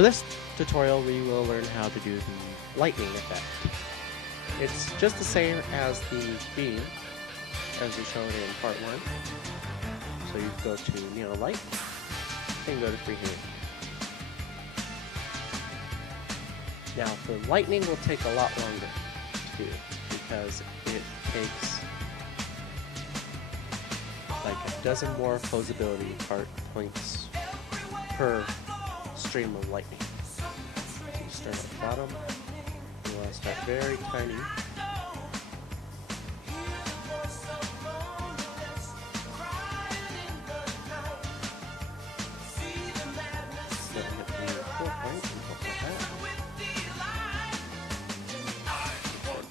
For this tutorial, we will learn how to do the lightning effect. It's just the same as the beam, as we showed in part 1. So you go to Neonlight, and go to Freehand. Now, for lightning will take a lot longer to do, because it takes like a dozen more posability points per stream of lightning. So you start at the bottom, you want to start very tiny.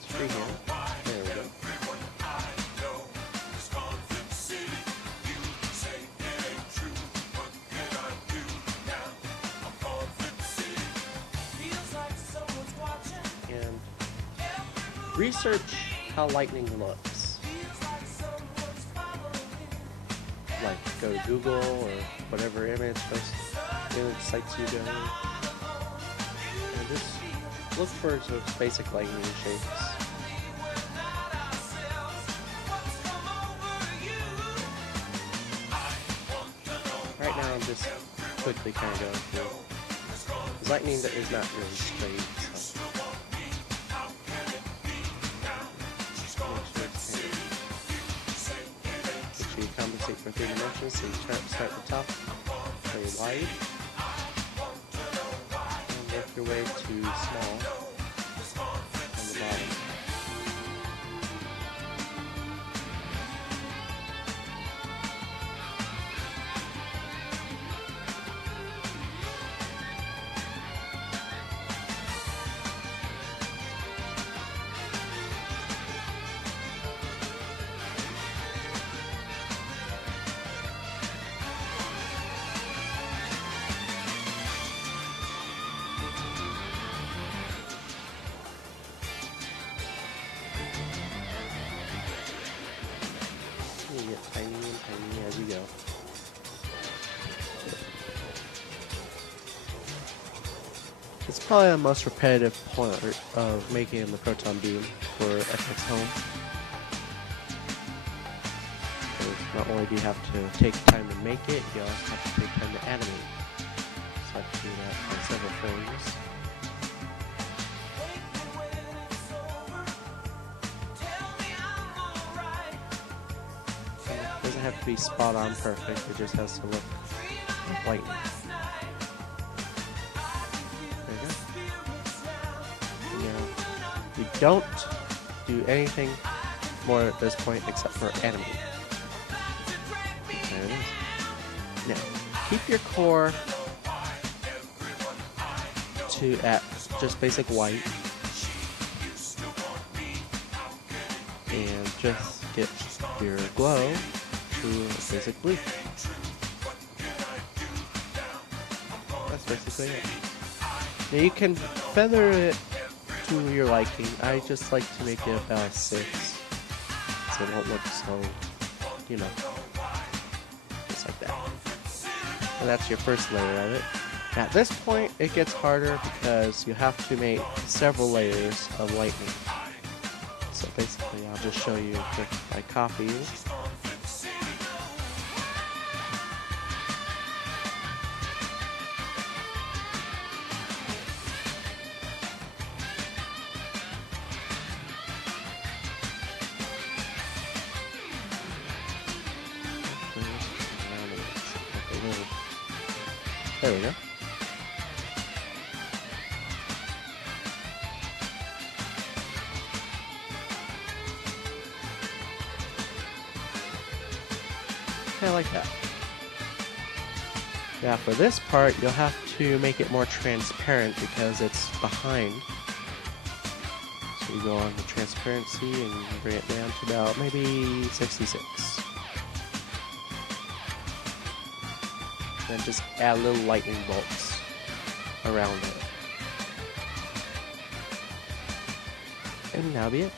Freehand. There we go. And research how lightning looks. Like go to Google or whatever image sites you go, and just look for sort of basic lightning shapes. Right now I'm just quickly kind of going through. Because lightning that is not really straight, so. Make sure you compensate for 3 dimensions, so you start at the top, play wide, and work your way to small on the bottom. You get tiny and tiny as you go. It's probably the most repetitive point of making the proton beam for FX Home. Not only do you have to take time to make it, you also have to take time to animate. So I have to do that by several frames. It doesn't have to be spot on perfect, it just has to look like lightning. There you go. Now, we don't do anything more at this point except for animate. There it is. Now, keep your core at just basic white, and just get your glow to basic blue. That's basically it. Now you can feather it to your liking. I just like to make it about 6, so it won't look so, just like that. And that's your first layer of it. At this point, it gets harder because you have to make several layers of lightning. So basically, I'll just show you if I copy. There we go. I like that. Now for this part, you'll have to make it more transparent because it's behind. So you go on the transparency and bring it down to about maybe 66. Then just add little lightning bolts around it. And that'll be it.